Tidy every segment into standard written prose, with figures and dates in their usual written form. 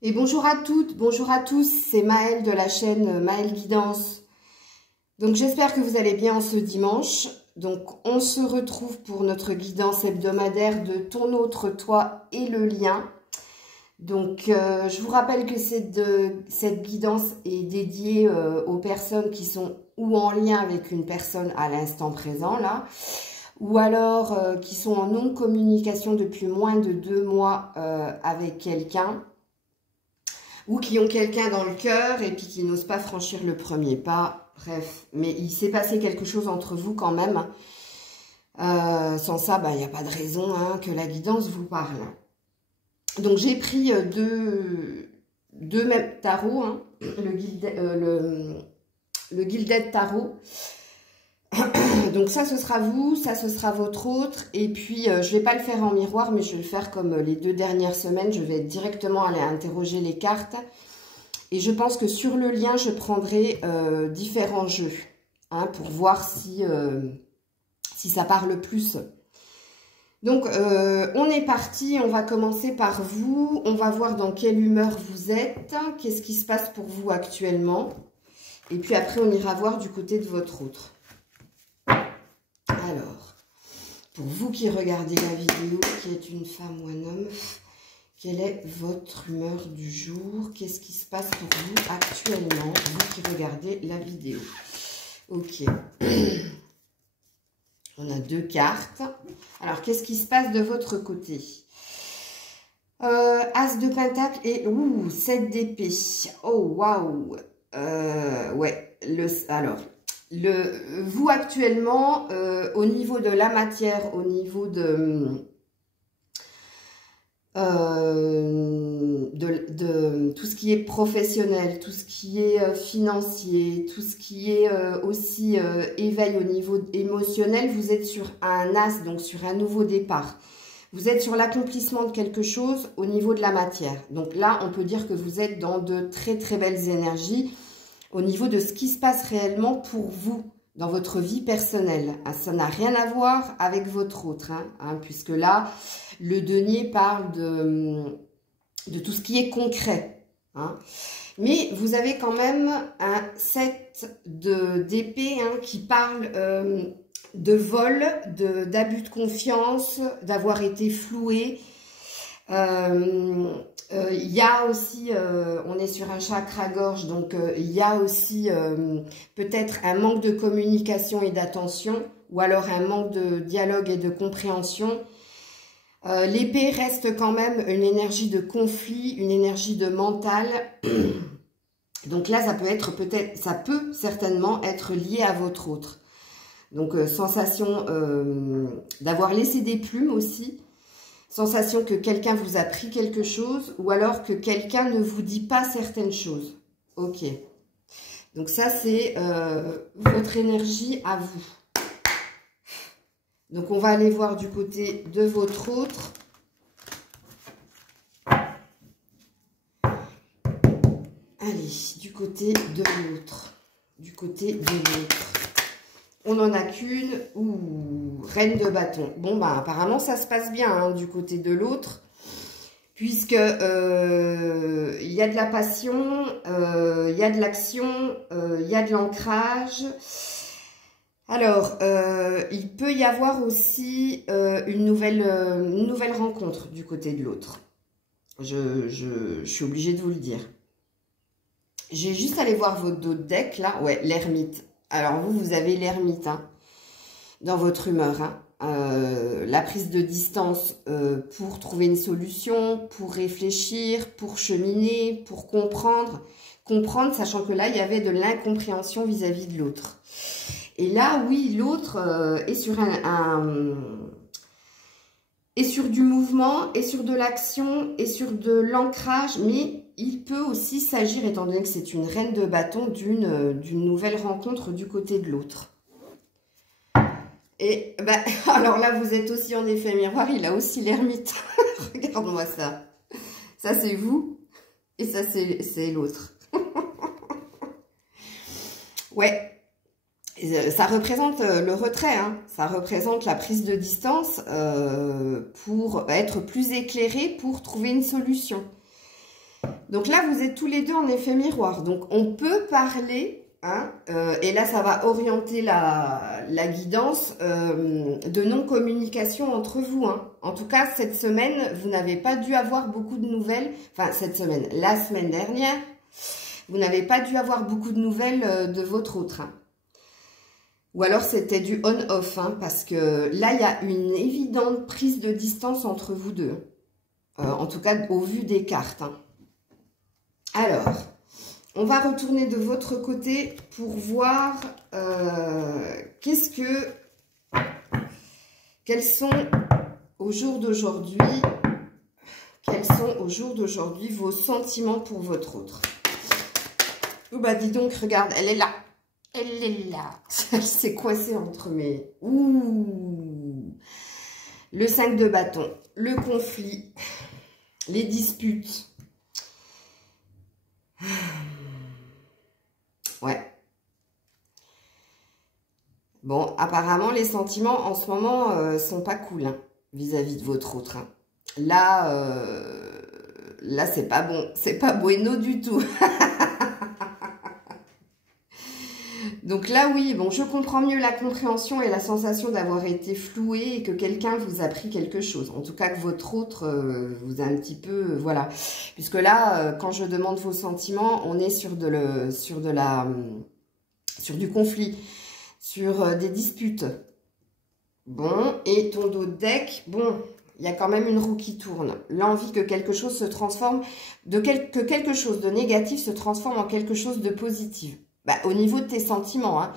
Et bonjour à toutes, bonjour à tous, c'est Maëlle de la chaîne Maëlle Guidance. Donc j'espère que vous allez bien en ce dimanche. Donc on se retrouve pour notre guidance hebdomadaire de ton autre toi et le lien. Donc je vous rappelle que cette guidance est dédiée aux personnes qui sont ou en lien avec une personne à l'instant présent là, ou alors qui sont en non-communication depuis moins de 2 mois avec quelqu'un, ou qui ont quelqu'un dans le cœur et puis qui n'osent pas franchir le premier pas. Bref, mais il s'est passé quelque chose entre vous quand même. Sans ça, il n'y a pas de raison que la guidance vous parle. Donc j'ai pris deux mêmes tarots, le Gilded Tarot. Donc ça, ce sera vous, ça, ce sera votre autre. Et puis, je ne vais pas le faire en miroir, mais je vais le faire comme les 2 dernières semaines. Je vais directement aller interroger les cartes. Et je pense que sur le lien, je prendrai différents jeux pour voir si ça parle plus. Donc, on est parti. On va commencer par vous. On va voir dans quelle humeur vous êtes. Qu'est-ce qui se passe pour vous actuellement. Et puis après, on ira voir du côté de votre autre. Alors, pour vous qui regardez la vidéo, qui êtes une femme ou un homme, quelle est votre humeur du jour? Qu'est-ce qui se passe pour vous actuellement, vous qui regardez la vidéo? Ok. On a 2 cartes. Alors, qu'est-ce qui se passe de votre côté? As de Pentacle et 7 d'épée. Oh, waouh. Ouais. Vous actuellement, au niveau de la matière, au niveau de tout ce qui est professionnel, tout ce qui est financier, tout ce qui est aussi éveil au niveau émotionnel, vous êtes sur un as, donc sur un nouveau départ. Vous êtes sur l'accomplissement de quelque chose au niveau de la matière. Donc là, on peut dire que vous êtes dans de très très belles énergies au niveau de ce qui se passe réellement pour vous dans votre vie personnelle. Ça n'a rien à voir avec votre autre, puisque là, le denier parle de tout ce qui est concret. Mais vous avez quand même un 7 d'épée qui parle de vol, d'abus de confiance, d'avoir été floué. Il y a aussi, on est sur un chakra-gorge, donc il y a aussi peut-être un manque de communication et d'attention, ou alors un manque de dialogue et de compréhension. L'épée reste quand même une énergie de conflit, une énergie de mental. Donc là, ça peut certainement être lié à votre autre. Donc sensation d'avoir laissé des plumes aussi. Sensation que quelqu'un vous a pris quelque chose ou alors que quelqu'un ne vous dit pas certaines choses. Ok. Donc ça, c'est votre énergie à vous. Donc on va aller voir du côté de votre autre. Allez, du côté de l'autre. Du côté de l'autre. On n'en a qu'une. Ouh, reine de bâton. Bon, apparemment, ça se passe bien du côté de l'autre. Puisque il y a de la passion, il y a de l'action, il y a de l'ancrage. Alors, il peut y avoir aussi une nouvelle rencontre du côté de l'autre. Je suis obligée de vous le dire. J'ai juste allé voir votre dos de deck, là. Ouais, l'ermite. Alors, vous avez l'ermite dans votre humeur. La prise de distance pour trouver une solution, pour réfléchir, pour cheminer, pour comprendre. Comprendre, sachant que là, il y avait de l'incompréhension vis-à-vis de l'autre. Et là, oui, l'autre est sur est sur du mouvement, est sur de l'action, est sur de l'ancrage, mais il peut aussi s'agir, étant donné que c'est une reine de bâton, d'une nouvelle rencontre du côté de l'autre. Et alors là, vous êtes aussi en effet miroir, il a aussi l'ermite. Regarde-moi ça. Ça, c'est vous, et ça, c'est l'autre. Ouais. Ça représente le retrait, ça représente la prise de distance pour être plus éclairé, pour trouver une solution. Donc là, vous êtes tous les deux en effet miroir. Donc, on peut parler, hein, et là, ça va orienter la guidance de non-communication entre vous. Hein. En tout cas, cette semaine, vous n'avez pas dû avoir beaucoup de nouvelles. Enfin, cette semaine, la semaine dernière, vous n'avez pas dû avoir beaucoup de nouvelles de votre autre. Hein. Ou alors, c'était du on-off, hein, parce que là, il y a une évidente prise de distance entre vous deux. En tout cas, au vu des cartes. Hein. Alors, on va retourner de votre côté pour voir quels sont au jour d'aujourd'hui vos sentiments pour votre autre. Oh bah dis donc, regarde, elle est là. Elle est là. Elle s'est coincée entre mes... Ouh. Le 5 de bâton, le conflit, les disputes. Ouais. Bon, apparemment, les sentiments en ce moment sont pas cool hein, vis-à-vis de votre autre. Hein. Là, c'est pas bon. C'est pas bueno du tout. Donc là, oui, bon, je comprends mieux la compréhension et la sensation d'avoir été floué et que quelqu'un vous a pris quelque chose. En tout cas, que votre autre vous a un petit peu... voilà. Puisque là, quand je demande vos sentiments, on est sur du conflit, sur des disputes. Bon, et ton dos de deck, bon, il y a quand même une roue qui tourne. L'envie que quelque chose se transforme, que quelque chose de négatif se transforme en quelque chose de positif. Bah, au niveau de tes sentiments, hein,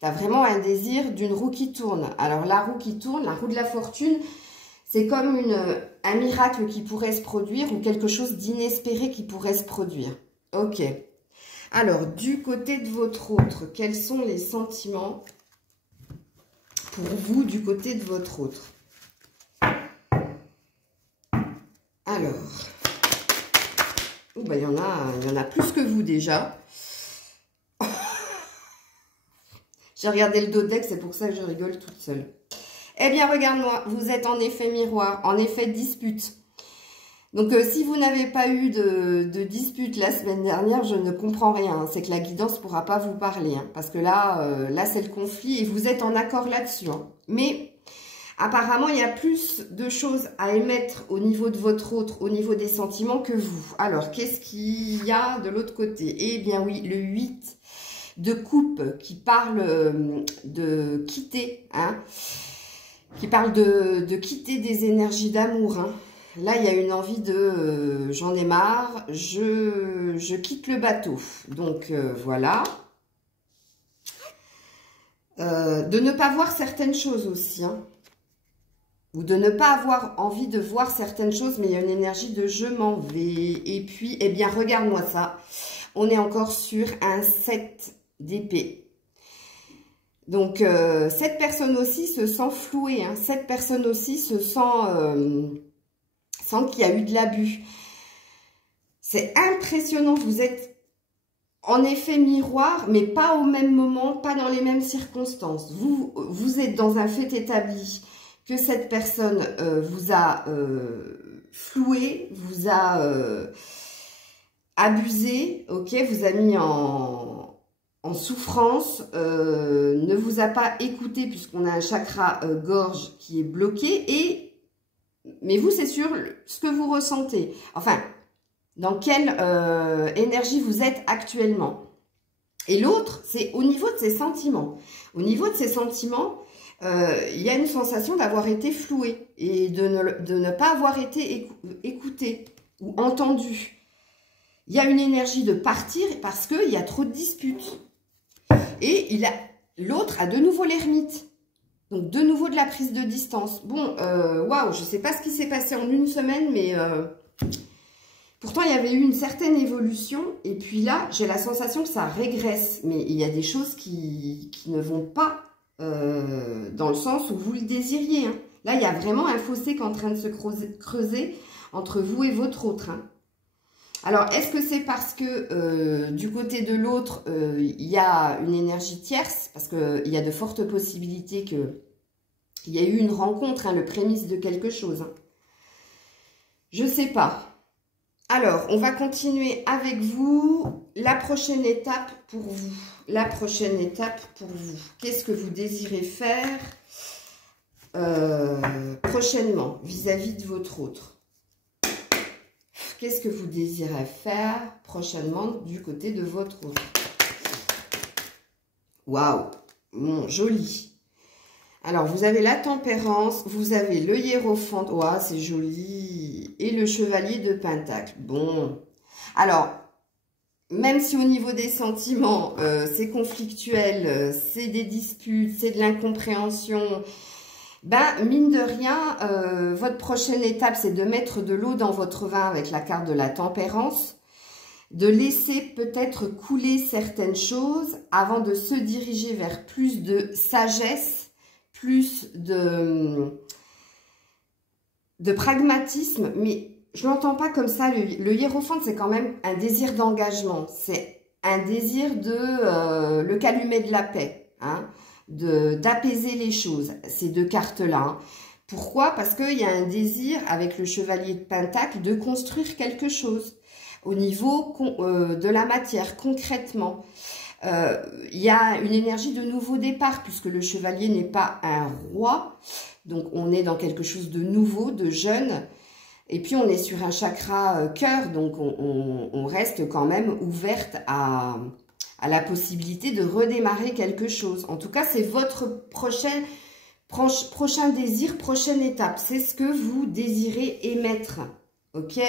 tu as vraiment un désir d'une roue qui tourne. Alors, la roue qui tourne, la roue de la fortune, c'est comme un miracle qui pourrait se produire ou quelque chose d'inespéré qui pourrait se produire. Ok. Alors, du côté de votre autre, quels sont les sentiments pour vous du côté de votre autre? Alors, oh, bah, il y en a plus que vous déjà. J'ai regardé le dos de deck, c'est pour ça que je rigole toute seule. Eh bien, regarde-moi, vous êtes en effet miroir, en effet dispute. Donc, si vous n'avez pas eu de dispute la semaine dernière, je ne comprends rien. C'est que la guidance ne pourra pas vous parler. Hein, parce que là, c'est le conflit et vous êtes en accord là-dessus. Hein. Mais, apparemment, il y a plus de choses à émettre au niveau de votre autre, au niveau des sentiments que vous. Alors, qu'est-ce qu'il y a de l'autre côté? Eh bien, oui, le 8 de coupe qui parle de quitter, hein, qui parle de quitter des énergies d'amour. Hein. Là, il y a une envie de j'en ai marre, je quitte le bateau. Donc, voilà. De ne pas voir certaines choses aussi. Hein. Ou de ne pas avoir envie de voir certaines choses, mais il y a une énergie de je m'en vais. Et puis, eh bien, regarde-moi ça. On est encore sur un 7 d'épée. Donc, cette personne aussi se sent flouée. Hein. Cette personne aussi se sent qu'il y a eu de l'abus. C'est impressionnant. Vous êtes en effet miroir, mais pas au même moment, pas dans les mêmes circonstances. Vous êtes dans un fait établi que cette personne vous a floué, vous a abusé, ok, vous a mis en souffrance, ne vous a pas écouté puisqu'on a un chakra gorge qui est bloqué, mais vous, c'est sur ce que vous ressentez. Enfin, dans quelle énergie vous êtes actuellement. Et l'autre, c'est au niveau de ses sentiments. Au niveau de ses sentiments, il y a une sensation d'avoir été floué et de ne pas avoir été écouté ou entendu. Il y a une énergie de partir parce qu'il y a trop de disputes. Et l'autre a de nouveau l'ermite. Donc, de nouveau de la prise de distance. Bon, waouh, je ne sais pas ce qui s'est passé en une semaine, mais pourtant, il y avait eu une certaine évolution. Et puis là, j'ai la sensation que ça régresse. Mais il y a des choses qui ne vont pas dans le sens où vous le désiriez. Hein. Là, il y a vraiment un fossé qui est en train de se creuser entre vous et votre autre. Hein. Alors, est-ce que c'est parce que du côté de l'autre, il y a une énergie tierce? Parce qu'il y a de fortes possibilités qu'il y ait eu une rencontre, hein, le prémisse de quelque chose. Hein. Je ne sais pas. Alors, on va continuer avec vous. La prochaine étape pour vous. La prochaine étape pour vous. Qu'est-ce que vous désirez faire prochainement vis-à-vis de votre autre? Qu'est-ce que vous désirez faire prochainement du côté de votre autre? Waouh, bon, joli. Alors, vous avez la tempérance, vous avez le hiérophante, waouh, c'est joli, et le chevalier de pentacle. Bon, alors, même si au niveau des sentiments, c'est conflictuel, c'est des disputes, c'est de l'incompréhension, ben, mine de rien, votre prochaine étape, c'est de mettre de l'eau dans votre vin avec la carte de la tempérance, de laisser peut-être couler certaines choses avant de se diriger vers plus de sagesse, plus de pragmatisme, mais je l'entends pas comme ça. Le hiérophante, c'est quand même un désir d'engagement, c'est un désir de le calumet de la paix, hein, d'apaiser les choses, ces deux cartes-là. Hein. Pourquoi? Parce qu'il y a un désir, avec le chevalier de pentacle, de construire quelque chose au niveau de la matière, concrètement. Il y a une énergie de nouveau départ, puisque le chevalier n'est pas un roi, donc on est dans quelque chose de nouveau, de jeune, et puis on est sur un chakra cœur, donc on reste quand même ouverte à la possibilité de redémarrer quelque chose. En tout cas, c'est votre prochain désir, prochaine étape, c'est ce que vous désirez émettre, ok?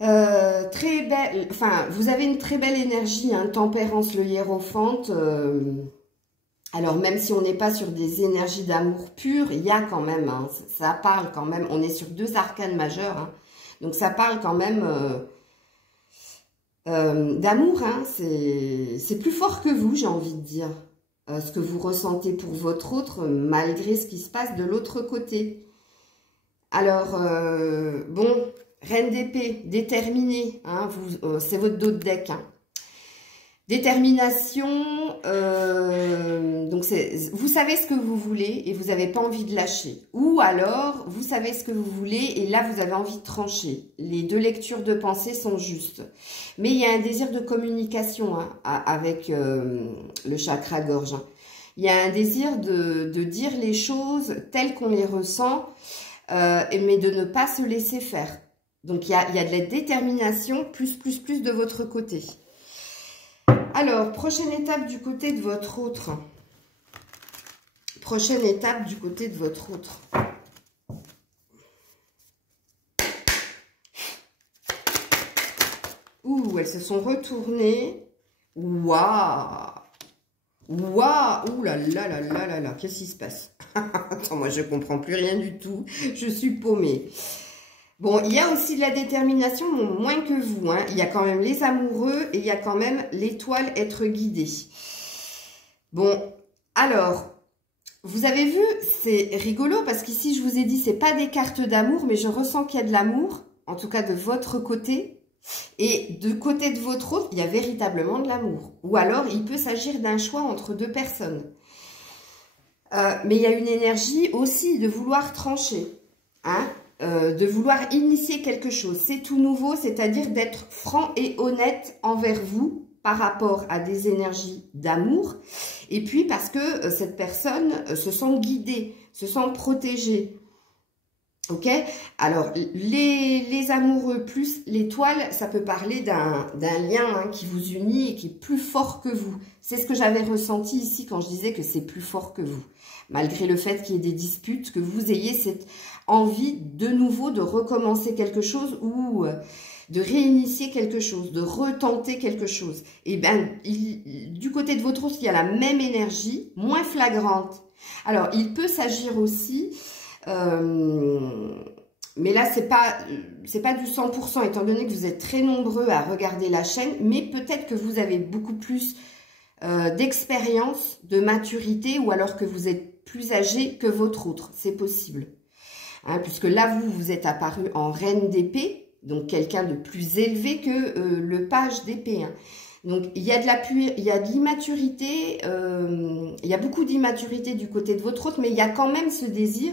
Très belle, enfin, vous avez une très belle énergie, hein, tempérance, le hiérophante. Alors, même si on n'est pas sur des énergies d'amour pur, il y a quand même, hein, ça parle quand même, on est sur deux arcanes majeurs, hein, donc ça parle quand même d'amour, hein, c'est plus fort que vous, j'ai envie de dire, ce que vous ressentez pour votre autre, malgré ce qui se passe de l'autre côté. Alors, bon... Reine d'épée, déterminée, hein, c'est votre dos de deck. Hein. Détermination, donc vous savez ce que vous voulez et vous n'avez pas envie de lâcher. Ou alors, vous savez ce que vous voulez et là, vous avez envie de trancher. Les deux lectures de pensée sont justes. Mais il y a un désir de communication, hein, avec le chakra gorge. Hein. Il y a un désir de dire les choses telles qu'on les ressent, mais de ne pas se laisser faire. Donc, il y a de la détermination, plus de votre côté. Alors, prochaine étape du côté de votre autre. Prochaine étape du côté de votre autre. Ouh, elles se sont retournées. Waouh! Waouh! Ouh là là là là là là, qu'est-ce qui se passe? Attends, moi, je ne comprends plus rien du tout. Je suis paumée. Bon, il y a aussi de la détermination, moins que vous. Hein. Il y a quand même les amoureux et il y a quand même l'étoile être guidée. Bon, alors, vous avez vu, c'est rigolo parce qu'ici, je vous ai dit, c'est pas des cartes d'amour, mais je ressens qu'il y a de l'amour, en tout cas de votre côté. Et du côté de votre autre, il y a véritablement de l'amour. Ou alors, il peut s'agir d'un choix entre deux personnes. Mais il y a une énergie aussi de vouloir trancher, hein. De vouloir initier quelque chose. C'est tout nouveau, c'est-à-dire d'être franc et honnête envers vous par rapport à des énergies d'amour. Et puis parce que cette personne se sent guidée, se sent protégée. Ok? Alors, les amoureux plus l'étoile, ça peut parler d'un lien, hein, qui vous unit et qui est plus fort que vous. C'est ce que j'avais ressenti ici quand je disais que c'est plus fort que vous. Malgré le fait qu'il y ait des disputes, que vous ayez cette envie de nouveau de recommencer quelque chose ou de réinitier quelque chose, de retenter quelque chose. Et bien, du côté de votre autre, il y a la même énergie, moins flagrante. Alors, il peut s'agir aussi... mais là, c'est pas du 100%, étant donné que vous êtes très nombreux à regarder la chaîne, mais peut-être que vous avez beaucoup plus d'expérience, de maturité, ou alors que vous êtes plus âgé que votre autre, c'est possible. Hein, puisque là, vous êtes apparu en reine d'épée, donc quelqu'un de plus élevé que le page d'épée. Hein. Donc, il y a de l'immaturité, il y a beaucoup d'immaturité du côté de votre autre, mais il y a quand même ce désir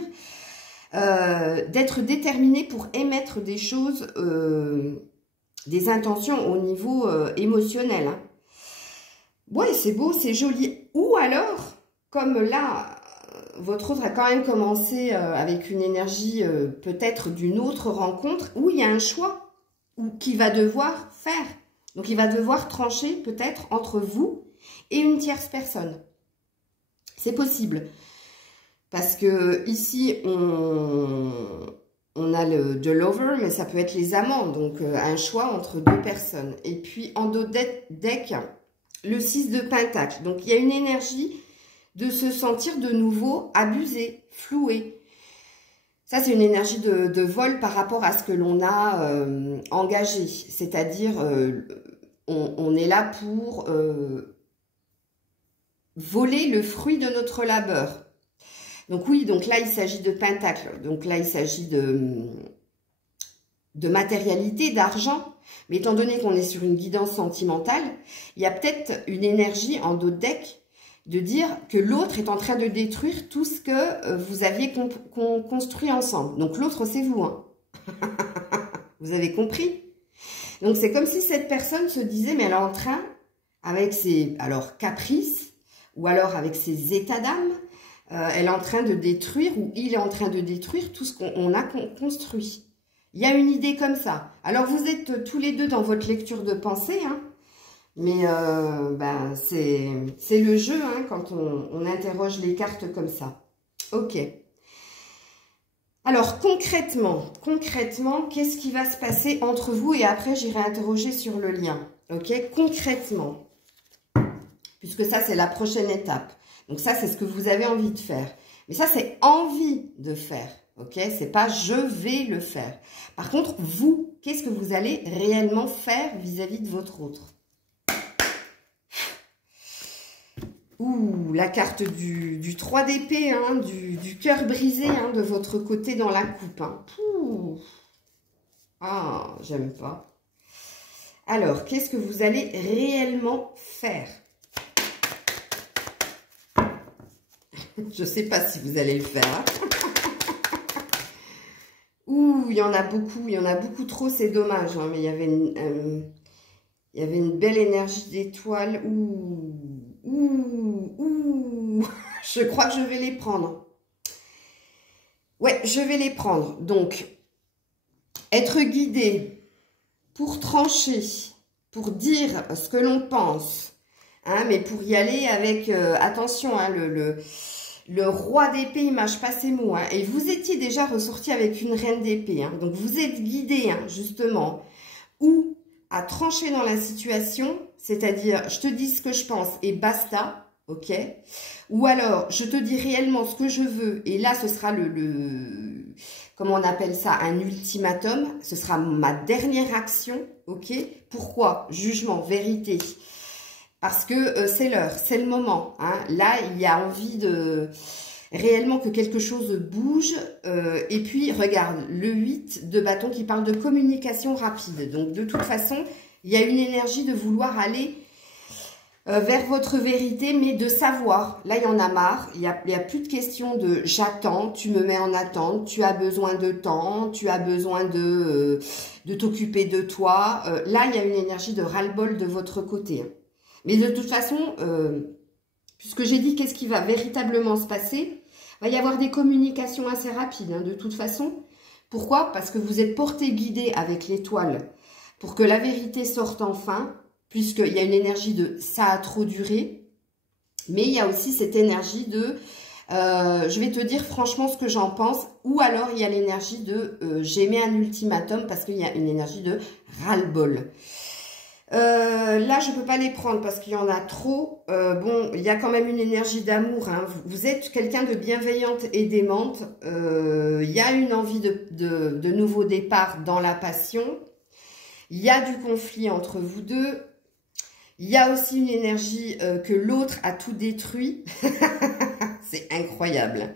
d'être déterminé pour émettre des choses, des intentions au niveau émotionnel. Hein. Ouais, c'est beau, c'est joli. Ou alors, comme là, votre autre a quand même commencé avec une énergie peut-être d'une autre rencontre, où il y a un choix, ou qu'il va devoir faire. Donc, il va devoir trancher peut-être entre vous et une tierce personne. C'est possible. Parce que ici, on a de lover, mais ça peut être les amants. Donc, un choix entre deux personnes. Et puis, en dos deck, le 6 de Pentacle. Donc, il y a une énergie de se sentir de nouveau abusé, floué. Ça, c'est une énergie de vol par rapport à ce que l'on a engagé. C'est-à-dire, on est là pour voler le fruit de notre labeur. Donc oui, donc là, il s'agit de Pentacle. Donc là, il s'agit de matérialité, d'argent. Mais étant donné qu'on est sur une guidance sentimentale, il y a peut-être une énergie en dos de deck de dire que l'autre est en train de détruire tout ce que vous aviez construit ensemble. Donc l'autre, c'est vous. Hein. Vous avez compris? Donc c'est comme si cette personne se disait, mais elle est en train, avec ses caprices, ou alors avec ses états d'âme, elle est en train de détruire, ou il est en train de détruire tout ce qu'on a construit. Il y a une idée comme ça. Alors, vous êtes tous les deux dans votre lecture de pensée, hein, mais c'est le jeu hein, quand on interroge les cartes comme ça. Ok. Alors, concrètement, qu'est-ce qui va se passer entre vous? Et après, j'irai interroger sur le lien. Ok, concrètement, puisque ça, c'est la prochaine étape. Donc, ça, c'est ce que vous avez envie de faire. Mais ça, c'est envie de faire. Ok, c'est pas je vais le faire. Par contre, vous, qu'est-ce que vous allez réellement faire vis-à-vis de votre autre? Ouh, la carte du 3 d'épée, hein, du cœur brisé hein, de votre côté dans la coupe. Hein. Ah, j'aime pas. Alors, qu'est-ce que vous allez réellement faire? Je sais pas si vous allez le faire. Hein. Ouh, il y en a beaucoup trop, c'est dommage. Hein, mais il y avait une belle énergie d'étoiles. Ouh, je crois que je vais les prendre. Ouais, je vais les prendre. Donc, être guidé pour trancher, pour dire ce que l'on pense, hein, mais pour y aller avec attention, hein, le roi d'épée, il mâche pas ses mots. Hein, et vous étiez déjà ressorti avec une reine d'épée. Hein, donc, vous êtes guidé, hein, justement, ou à trancher dans la situation, c'est-à-dire, je te dis ce que je pense et basta, ok? Ou alors, je te dis réellement ce que je veux et là, ce sera comment on appelle ça? Un ultimatum. Ce sera ma dernière action, ok? Pourquoi? Jugement, vérité. Parce que c'est l'heure, c'est le moment. Hein. Là, il y a envie de réellement que quelque chose bouge. Et puis, regarde, le 8 de bâton qui parle de communication rapide. Donc, de toute façon, il y a une énergie de vouloir aller vers votre vérité, mais de savoir. Là, il y en a marre. Il y a plus de question de j'attends, tu me mets en attente, tu as besoin de temps, tu as besoin de t'occuper de toi. Là, il y a une énergie de ras-le-bol de votre côté. Mais de toute façon, puisque j'ai dit qu'est-ce qui va véritablement se passer, il va y avoir des communications assez rapides, hein, de toute façon. Pourquoi? Parce que vous êtes porté guidé avec l'étoile pour que la vérité sorte enfin, puisqu'il y a une énergie de « ça a trop duré », mais il y a aussi cette énergie de je vais te dire franchement ce que j'en pense », ou alors il y a l'énergie de j'ai mis un ultimatum parce qu'il y a une énergie de ras-le-bol. Là, je ne peux pas les prendre parce qu'il y en a trop. Bon, il y a quand même une énergie d'amour. Hein. Vous êtes quelqu'un de bienveillante et d'aimante. Il y a une envie de nouveau départ dans la passion. Il y a du conflit entre vous deux. Il y a aussi une énergie que l'autre a tout détruit. C'est incroyable.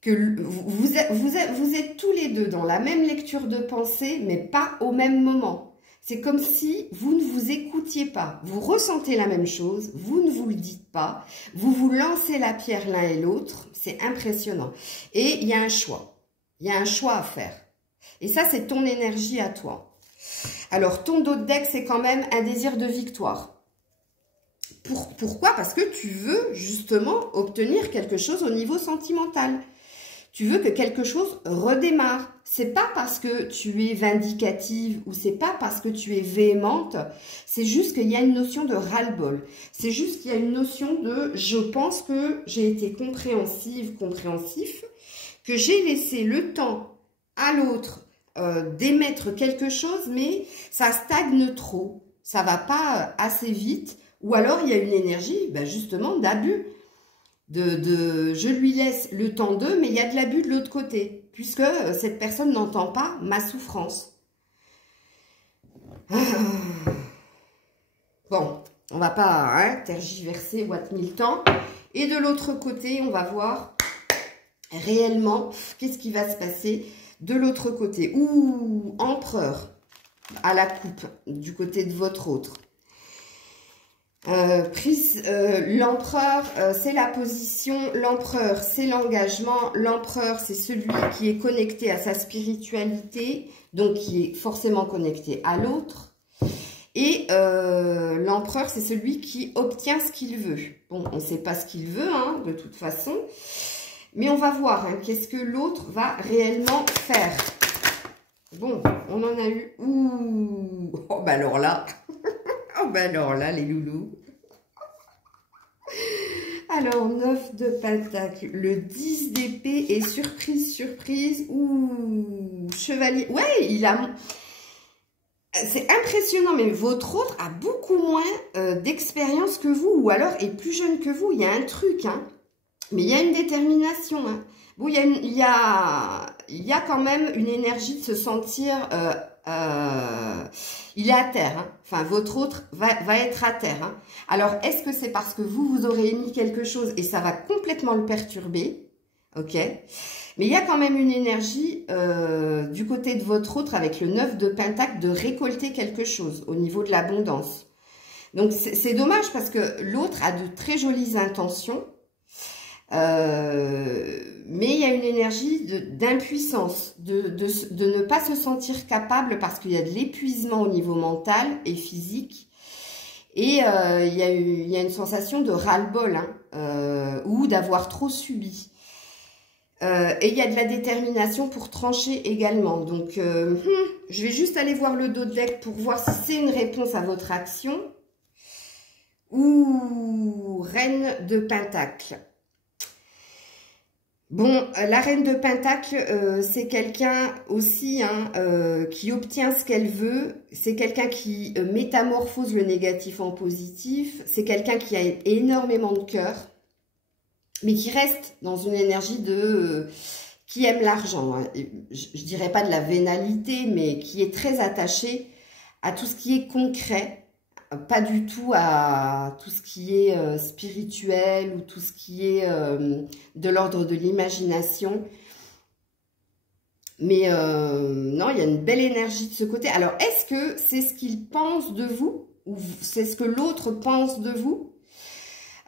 Que vous êtes tous les deux dans la même lecture de pensée, mais pas au même moment. C'est comme si vous ne vous écoutiez pas. Vous ressentez la même chose, vous ne vous le dites pas, vous vous lancez la pierre l'un et l'autre. C'est impressionnant. Et il y a un choix. Il y a un choix à faire. Et ça, c'est ton énergie à toi. Alors, ton dos de deck, c'est quand même un désir de victoire. Pourquoi? Parce que tu veux justement obtenir quelque chose au niveau sentimental. Tu veux que quelque chose redémarre. C'est pas parce que tu es vindicative ou c'est pas parce que tu es véhémente. C'est juste qu'il y a une notion de ras-le-bol. C'est juste qu'il y a une notion de je pense que j'ai été compréhensif, que j'ai laissé le temps à l'autre d'émettre quelque chose, mais ça stagne trop. Ça va pas assez vite. Ou alors il y a une énergie, ben justement, d'abus. Je lui laisse le temps d'eux, mais il y a de l'abus de l'autre côté, puisque cette personne n'entend pas ma souffrance. Bon, on va pas tergiverser what mille temps. Et de l'autre côté, on va voir réellement qu'est-ce qui va se passer de l'autre côté. Ouh, empereur à la coupe, du côté de votre autre. L'empereur, c'est la position, l'empereur, c'est l'engagement, l'empereur, c'est celui qui est connecté à sa spiritualité, donc qui est forcément connecté à l'autre. Et l'empereur, c'est celui qui obtient ce qu'il veut. Bon, on ne sait pas ce qu'il veut, hein, de toute façon, mais on va voir qu'est-ce que l'autre va réellement faire. Bon, on en a eu... Ouh, oh, bah alors là... Oh ben alors là, les loulous. Alors, 9 de pentacle, le 10 d'épée et surprise, surprise. Ouh, chevalier. Ouais, il a... C'est impressionnant, mais votre autre a beaucoup moins d'expérience que vous, ou alors est plus jeune que vous. Il y a un truc, hein. Mais il y a une détermination, hein. Bon, il y a quand même une énergie de se sentir... il est à terre, hein. Enfin votre autre va être à terre, hein. Alors est-ce que c'est parce que vous aurez émis quelque chose et ça va complètement le perturber, ok, mais il y a quand même une énergie du côté de votre autre avec le 9 de pentacle de récolter quelque chose au niveau de l'abondance. Donc c'est dommage parce que l'autre a de très jolies intentions, mais il y a une énergie d'impuissance, de ne pas se sentir capable parce qu'il y a de l'épuisement au niveau mental et physique. Et il y a une sensation de ras-le-bol, hein, ou d'avoir trop subi. Et il y a de la détermination pour trancher également. Donc, je vais juste aller voir le dos de deck pour voir si c'est une réponse à votre action. Ouh, reine de pentacle. Bon, la reine de pentacle, c'est quelqu'un aussi hein, qui obtient ce qu'elle veut. C'est quelqu'un qui métamorphose le négatif en positif. C'est quelqu'un qui a énormément de cœur, mais qui reste dans une énergie de... qui aime l'argent. Hein. Je dirais pas de la vénalité, mais qui est très attaché à tout ce qui est concret. Pas du tout à tout ce qui est spirituel ou tout ce qui est de l'ordre de l'imagination. Mais non, il y a une belle énergie de ce côté. Alors, est-ce que c'est ce qu'il pense de vous ou c'est ce que l'autre pense de vous?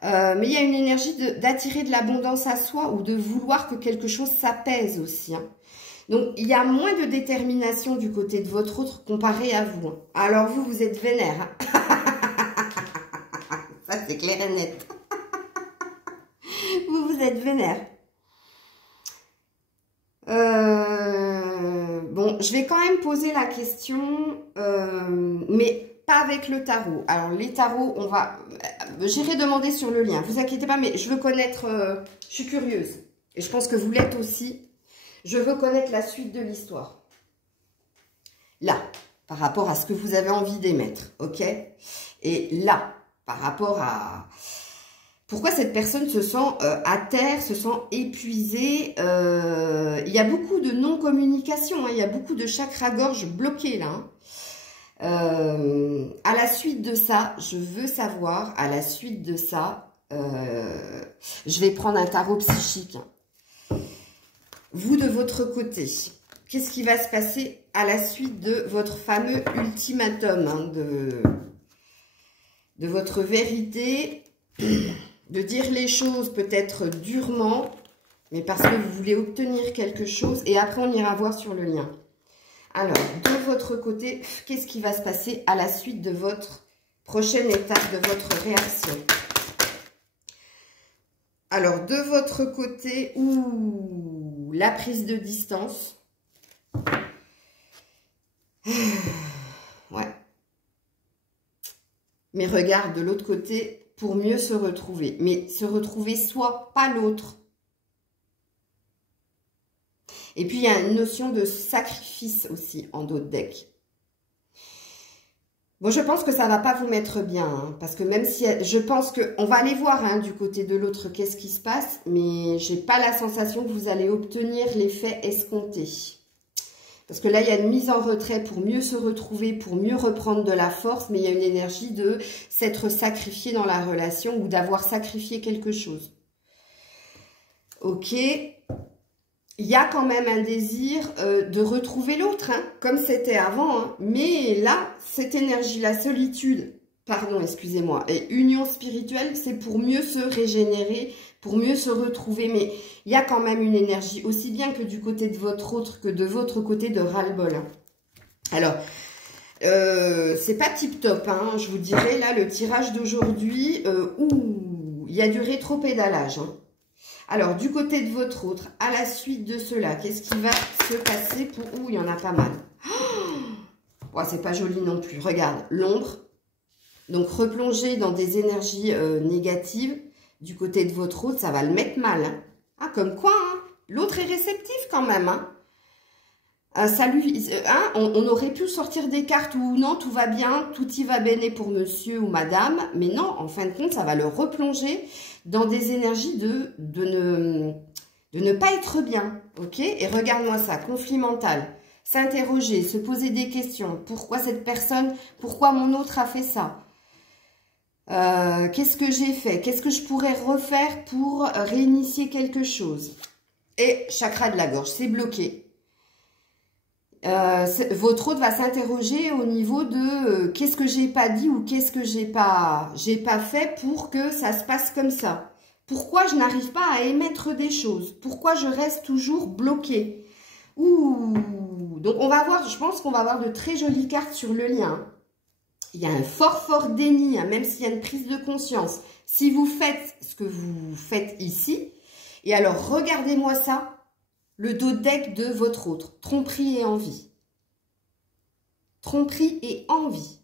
Mais il y a une énergie d'attirer de l'abondance à soi ou de vouloir que quelque chose s'apaise aussi. Hein. Donc, il y a moins de détermination du côté de votre autre comparé à vous. Hein. Alors, vous êtes vénère. Hein. Ça, c'est clair et net. vous êtes vénère. Bon, je vais quand même poser la question, mais pas avec le tarot. Alors, les tarots, j'irai demander sur le lien. Vous inquiétez pas, mais je veux connaître... je suis curieuse. Et je pense que vous l'êtes aussi. Je veux connaître la suite de l'histoire. Là, par rapport à ce que vous avez envie d'émettre, ok? Et là, par rapport à... Pourquoi cette personne se sent à terre, se sent épuisée? Il y a beaucoup de non-communication, hein, il y a beaucoup de chakra-gorge bloqués là. Hein. À la suite de ça, je veux savoir, à la suite de ça, je vais prendre un tarot psychique. Hein. Vous, de votre côté, qu'est-ce qui va se passer à la suite de votre fameux ultimatum, hein, de votre vérité, de dire les choses peut-être durement, mais parce que vous voulez obtenir quelque chose. Et après, on ira voir sur le lien. Alors, de votre côté, qu'est-ce qui va se passer à la suite de votre prochaine étape, de votre réaction? Alors, de votre côté, la prise de distance. Ouais. Mais regarde de l'autre côté pour mieux se retrouver. Mais se retrouver soi, pas l'autre. Et puis, il y a une notion de sacrifice aussi en d'autres decks. Bon, je pense que ça ne va pas vous mettre bien. Hein, parce que même si... Je pense qu'on va aller voir hein, du côté de l'autre qu'est-ce qui se passe. Mais j'ai pas la sensation que vous allez obtenir l'effet escompté. Parce que là, il y a une mise en retrait pour mieux se retrouver, pour mieux reprendre de la force. Mais il y a une énergie de s'être sacrifié dans la relation ou d'avoir sacrifié quelque chose. Ok. Il y a quand même un désir de retrouver l'autre, hein, comme c'était avant. Hein. Mais là, cette énergie, la solitude, pardon, excusez-moi, et union spirituelle, c'est pour mieux se régénérer, pour mieux se retrouver. Mais il y a quand même une énergie, aussi bien que du côté de votre autre, que de votre côté de ras-le-bol. Hein. Alors, c'est pas tip-top, hein, je vous dirais, là, le tirage d'aujourd'hui, il y a du rétropédalage, hein. Alors, du côté de votre autre, à la suite de cela, qu'est-ce qui va se passer pour... il y en a pas mal. Oh, c'est pas joli non plus. Regarde, l'ombre. Donc, replonger dans des énergies négatives du côté de votre autre, ça va le mettre mal. Hein. Ah, comme quoi, hein, l'autre est réceptif quand même. Hein. On aurait pu sortir des cartes où non, tout va bien, tout y va bene pour monsieur ou madame. Mais non, en fin de compte, ça va le replonger dans des énergies de ne pas être bien. Ok? Et regarde-moi ça, conflit mental. S'interroger, se poser des questions. Pourquoi cette personne, pourquoi mon autre a fait ça? Qu'est-ce que j'ai fait? Qu'est-ce que je pourrais refaire pour réinitier quelque chose? Et chakra de la gorge, c'est bloqué. Votre autre va s'interroger au niveau de qu'est-ce que j'ai pas dit ou qu'est-ce que j'ai pas fait pour que ça se passe comme ça. Pourquoi je n'arrive pas à émettre des choses? Pourquoi je reste toujours bloquée? Donc on va voir, je pense qu'on va avoir de très jolies cartes sur le lien. Il y a un fort déni, hein, même s'il y a une prise de conscience. Si vous faites ce que vous faites ici, et alors regardez-moi ça. Le dos deck de votre autre. Tromperie et envie. Tromperie et envie.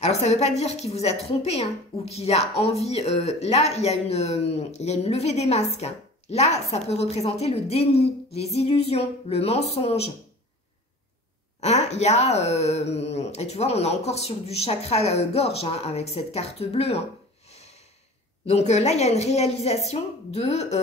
Alors, ça ne veut pas dire qu'il vous a trompé, hein, ou qu'il a envie. Là, il y a une levée des masques. Hein. Là, ça peut représenter le déni, les illusions, le mensonge. Hein, il y a... et tu vois, on est encore sur du chakra gorge, hein, avec cette carte bleue, hein. Donc là, il y a une réalisation de...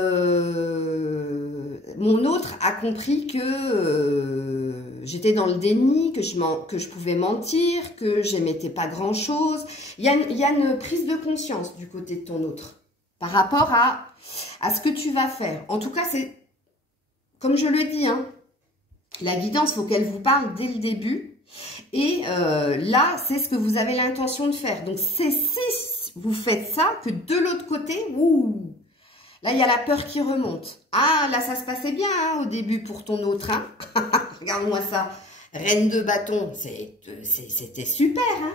mon autre a compris que j'étais dans le déni, que je pouvais mentir, que j'émettais pas grand-chose. Il y a une prise de conscience du côté de ton autre par rapport à ce que tu vas faire. En tout cas, c'est, comme je le dis, hein, la guidance, il faut qu'elle vous parle dès le début. Et là, c'est ce que vous avez l'intention de faire. Donc, c'est si vous faites ça, que de l'autre côté, là, il y a la peur qui remonte. Ah, là, ça se passait bien hein, au début pour ton autre. Hein. Regarde-moi ça. Reine de bâton, c'était super. Hein.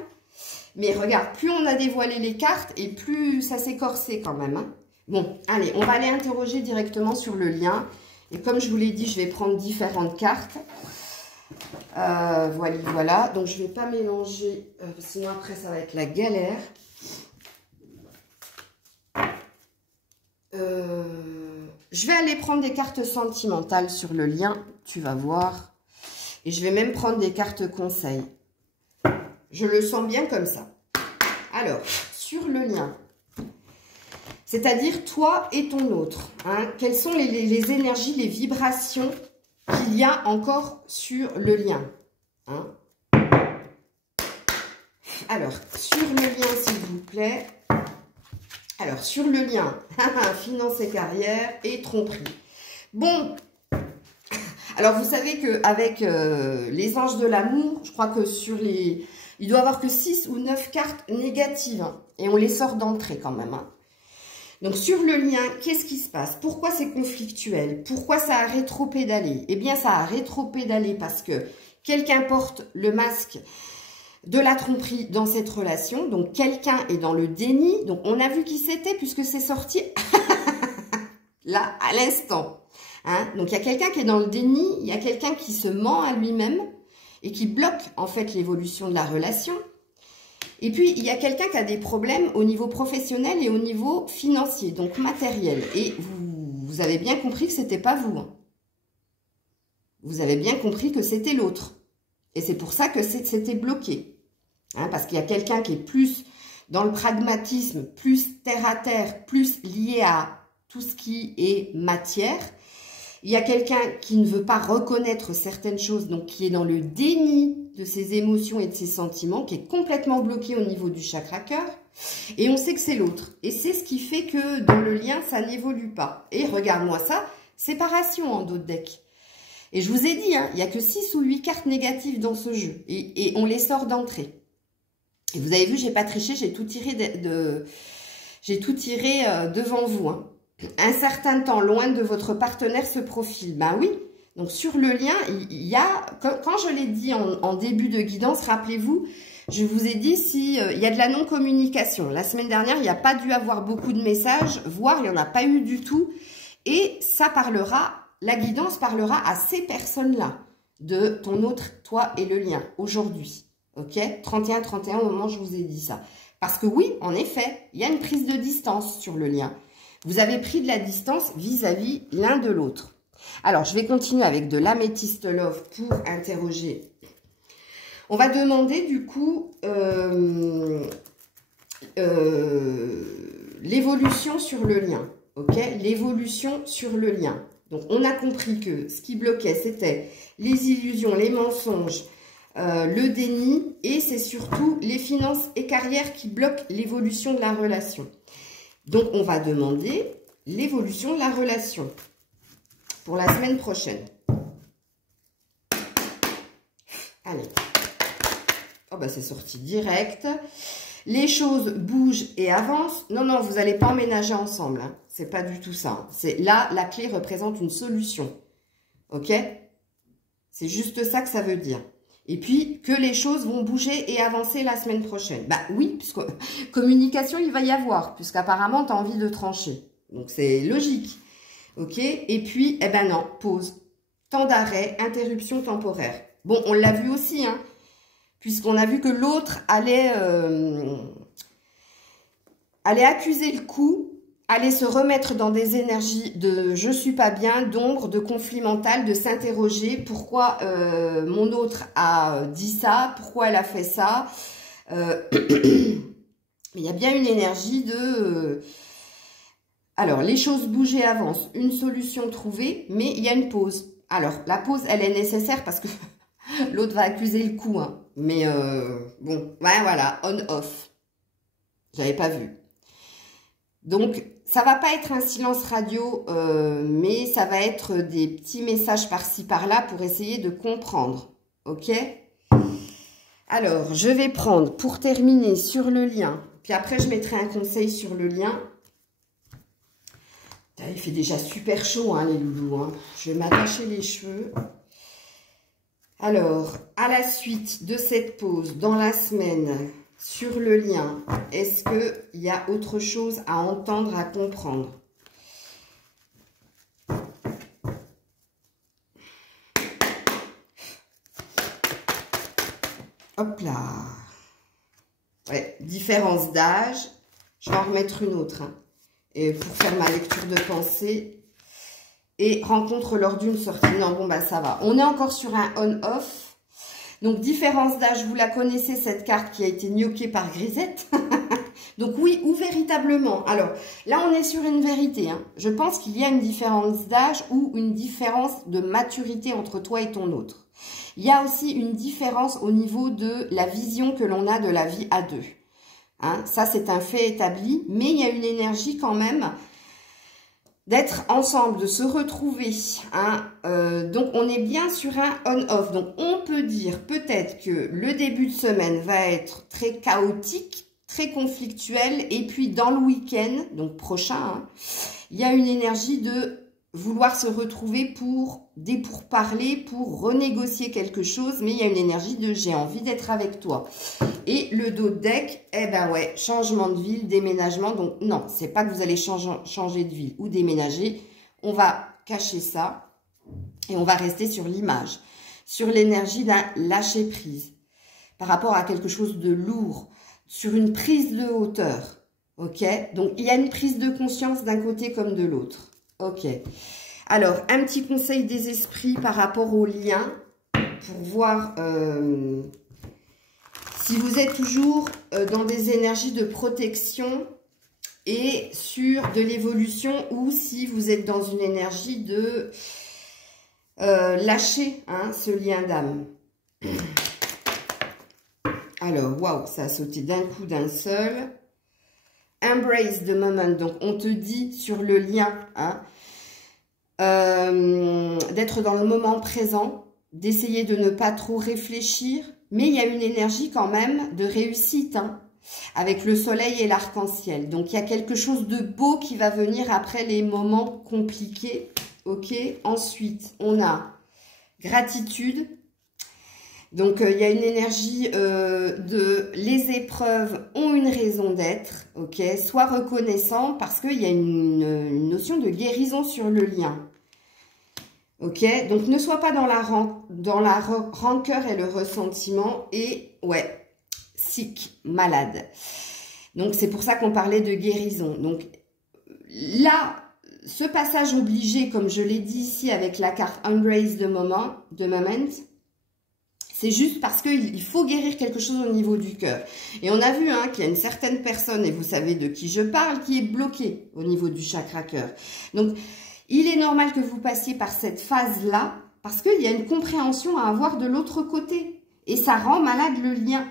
Mais regarde, plus on a dévoilé les cartes et plus ça s'est corsé quand même. Hein. Bon, allez, on va aller interroger directement sur le lien. Et comme je vous l'ai dit, je vais prendre différentes cartes. Voilà. Donc, je ne vais pas mélanger, sinon après, ça va être la galère. Je vais aller prendre des cartes sentimentales sur le lien, tu vas voir. Et je vais même prendre des cartes conseils. Je le sens bien comme ça. Alors, sur le lien, c'est-à-dire toi et ton autre. Hein, quelles sont les énergies, les vibrations qu'il y a encore sur le lien hein. Alors, sur le lien, s'il vous plaît... Alors, sur le lien, finance et carrière et tromperie. Bon, alors vous savez qu'avec les anges de l'amour, je crois que sur les... Il doit y avoir que 6 ou 9 cartes négatives. Hein, et on les sort d'entrée quand même. Hein. Donc, sur le lien, qu'est-ce qui se passe? Pourquoi c'est conflictuel? Pourquoi ça a rétropédalé? Eh bien, ça a rétropédalé parce que quelqu'un porte le masque de la tromperie dans cette relation. Donc, quelqu'un est dans le déni. Donc, on a vu qui c'était puisque c'est sorti là, à l'instant. Hein? Donc, il y a quelqu'un qui est dans le déni. Il y a quelqu'un qui se ment à lui-même et qui bloque, en fait, l'évolution de la relation. Et puis, il y a quelqu'un qui a des problèmes au niveau professionnel et au niveau financier, donc matériel. Et vous avez bien compris que ce n'était pas vous. Hein. Vous avez bien compris que c'était l'autre. Et c'est pour ça que c'était bloqué. Hein, parce qu'il y a quelqu'un qui est plus dans le pragmatisme, plus terre à terre, plus lié à tout ce qui est matière. Il y a quelqu'un qui ne veut pas reconnaître certaines choses, donc qui est dans le déni de ses émotions et de ses sentiments, qui est complètement bloqué au niveau du chakra cœur. Et on sait que c'est l'autre. Et c'est ce qui fait que dans le lien, ça n'évolue pas. Et regarde-moi ça, séparation en dos de deck. Et je vous ai dit, hein, il n'y a que 6 ou 8 cartes négatives dans ce jeu. Et on les sort d'entrée. Et vous avez vu, j'ai pas triché, j'ai tout tiré devant vous. Hein. Un certain temps loin de votre partenaire se profile. Ben oui, donc sur le lien, il y a, quand je l'ai dit en début de guidance, rappelez-vous, je vous ai dit si il y a de la non-communication. La semaine dernière, il n'y a pas dû avoir beaucoup de messages, voire il n'y en a pas eu du tout. Et ça parlera, la guidance parlera à ces personnes-là, de ton autre, toi et le lien, aujourd'hui. Ok, 31-31 au moment où je vous ai dit ça. Parce que oui, en effet, il y a une prise de distance sur le lien. Vous avez pris de la distance vis-à-vis l'un de l'autre. Alors, je vais continuer avec de l'améthyste love pour interroger. On va demander du coup l'évolution sur le lien. Ok, l'évolution sur le lien. Donc, on a compris que ce qui bloquait, c'était les illusions, les mensonges, le déni et c'est surtout les finances et carrières qui bloquent l'évolution de la relation. Donc, on va demander l'évolution de la relation pour la semaine prochaine. Allez. Oh, bah, c'est sorti direct. Les choses bougent et avancent. Non, non, vous n'allez pas emménager ensemble. Hein. C'est pas du tout ça. C'est là, la clé représente une solution. Ok? C'est juste ça que ça veut dire. Et puis, que les choses vont bouger et avancer la semaine prochaine. Bah oui, puisque communication, il va y avoir, puisqu'apparemment, tu as envie de trancher. Donc, c'est logique. Ok? Et puis, eh ben non, pause. Temps d'arrêt, interruption temporaire. Bon, on l'a vu aussi, hein, puisqu'on a vu que l'autre allait accuser le coup, allait se remettre dans des énergies de « je suis pas bien », d'ombre, de conflit mental, de s'interroger « pourquoi mon autre a dit ça ? Pourquoi elle a fait ça ?» Il y a bien une énergie de... alors, les choses bougent et avancent, une solution trouvée, mais il y a une pause. Alors, la pause, elle est nécessaire parce que l'autre va accuser le coup. Hein. Mais bon, ouais, voilà, on-off. J'avais pas vu. Donc, ça va pas être un silence radio, mais ça va être des petits messages par-ci, par-là pour essayer de comprendre. Ok? Alors, je vais prendre, pour terminer, sur le lien. Puis après, je mettrai un conseil sur le lien. Il fait déjà super chaud, hein, les loulous. Hein. Je vais m'attacher les cheveux. Alors, à la suite de cette pause, dans la semaine, sur le lien, est-ce qu'il y a autre chose à entendre, à comprendre? Hop là. Ouais, différence d'âge. Je vais en remettre une autre. Hein. Et pour faire ma lecture de pensée. Et rencontre lors d'une sortie. Non, bon, bah ça va. On est encore sur un on-off. Donc, différence d'âge, vous la connaissez, cette carte qui a été gnoquée par Grisette. Donc, oui, ou véritablement. Alors, là, on est sur une vérité. Hein. Je pense qu'il y a une différence d'âge ou une différence de maturité entre toi et ton autre. Il y a aussi une différence au niveau de la vision que l'on a de la vie à deux. Hein, ça, c'est un fait établi, mais il y a une énergie quand même d'être ensemble, de se retrouver. Hein, donc, on est bien sur un on-off. Donc, on peut dire peut-être que le début de semaine va être très chaotique, très conflictuel. Et puis dans le week-end, donc prochain, hein, il y a une énergie de vouloir se retrouver pour des pourparlers, pour renégocier quelque chose, mais il y a une énergie de j'ai envie d'être avec toi. Et le dos de deck, eh ben ouais, changement de ville, déménagement. Donc non, c'est pas que vous allez changer de ville ou déménager. On va cacher ça et on va rester sur l'image, sur l'énergie d'un lâcher prise par rapport à quelque chose de lourd, sur une prise de hauteur. Ok, donc il y a une prise de conscience d'un côté comme de l'autre. Ok, alors un petit conseil des esprits par rapport au lien pour voir si vous êtes toujours dans des énergies de protection et sur de l'évolution, ou si vous êtes dans une énergie de lâcher hein, ce lien d'âme. Alors, waouh, ça a sauté d'un coup d'un seul. Embrace the moment, donc on te dit sur le lien, hein, d'être dans le moment présent, d'essayer de ne pas trop réfléchir, mais il y a une énergie quand même de réussite, hein, avec le soleil et l'arc-en-ciel. Donc il y a quelque chose de beau qui va venir après les moments compliqués, ok. Ensuite, on a gratitude. Donc, il y a une énergie de les épreuves ont une raison d'être, ok. Sois reconnaissant parce qu'il y a une notion de guérison sur le lien, ok. Donc, ne sois pas dans la rancœur et le ressentiment et, ouais, sick, malade. Donc, c'est pour ça qu'on parlait de guérison. Donc, là, ce passage obligé, comme je l'ai dit ici avec la carte Embrace the Moment, c'est juste parce qu'il faut guérir quelque chose au niveau du cœur. Et on a vu hein, qu'il y a une certaine personne, et vous savez de qui je parle, qui est bloquée au niveau du chakra cœur. Donc, il est normal que vous passiez par cette phase-là, parce qu'il y a une compréhension à avoir de l'autre côté. Et ça rend malade le lien,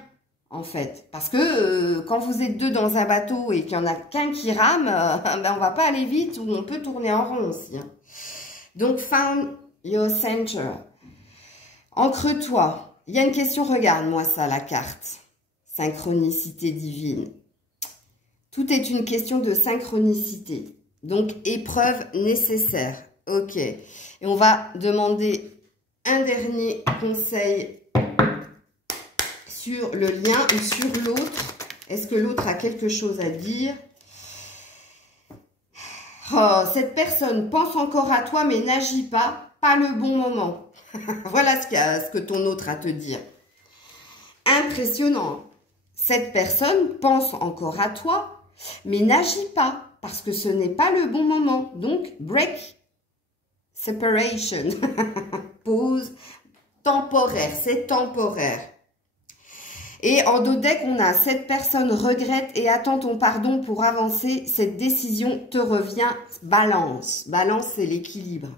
en fait. Parce que quand vous êtes deux dans un bateau et qu'il n'y en a qu'un qui rame, ben on ne va pas aller vite ou on peut tourner en rond aussi. Hein. Donc, find your center. Ancre-toi. Il y a une question, regarde-moi ça, la carte. Synchronicité divine. Tout est une question de synchronicité. Donc, épreuve nécessaire. Ok. Et on va demander un dernier conseil sur le lien ou sur l'autre. Est-ce que l'autre a quelque chose à dire? Oh, cette personne pense encore à toi, mais n'agit pas. Pas le bon moment. Voilà ce que ton autre a à te dire. Impressionnant. Cette personne pense encore à toi, mais n'agit pas parce que ce n'est pas le bon moment. Donc, break, separation, pause temporaire, c'est temporaire. Et en dos deck, on a cette personne regrette et attend ton pardon pour avancer. Cette décision te revient, balance. Balance, c'est l'équilibre.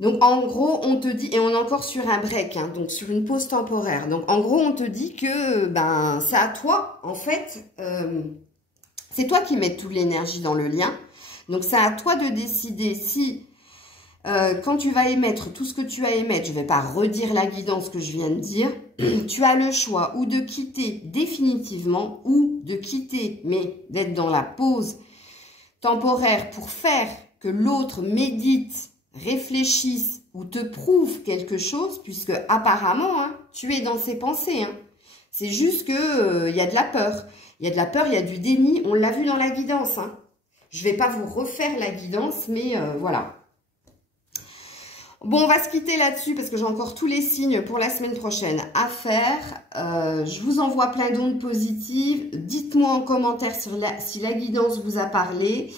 Donc, en gros, on te dit, et on est encore sur un break, hein, donc sur une pause temporaire. Donc, en gros, on te dit que ben c'est à toi, en fait, c'est toi qui mets toute l'énergie dans le lien. Donc, c'est à toi de décider si, quand tu vas émettre tout ce que tu as à émettre, je ne vais pas redire la guidance que je viens de dire, tu as le choix ou de quitter définitivement ou de quitter, mais d'être dans la pause temporaire pour faire que l'autre médite, réfléchisse ou te prouve quelque chose, puisque apparemment, hein, tu es dans ses pensées. Hein. C'est juste que y a de la peur. Il y a de la peur, il y a du déni. On l'a vu dans la guidance. Hein. Je ne vais pas vous refaire la guidance, mais voilà. Bon, on va se quitter là-dessus parce que j'ai encore tous les signes pour la semaine prochaine à faire. Je vous envoie plein d'ondes positives. Dites-moi en commentaire si la guidance vous a parlé.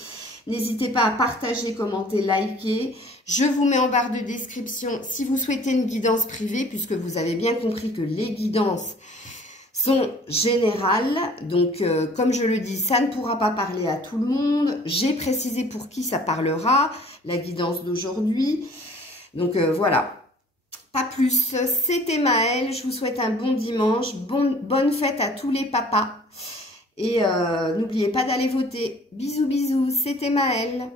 N'hésitez pas à partager, commenter, liker. Je vous mets en barre de description si vous souhaitez une guidance privée, puisque vous avez bien compris que les guidances sont générales. Donc, comme je le dis, ça ne pourra pas parler à tout le monde. J'ai précisé pour qui ça parlera, la guidance d'aujourd'hui. Donc, voilà. Pas plus. C'était Maëlle. Je vous souhaite un bon dimanche. Bonne fête à tous les papas. Et n'oubliez pas d'aller voter. Bisous, bisous. C'était Maëlle.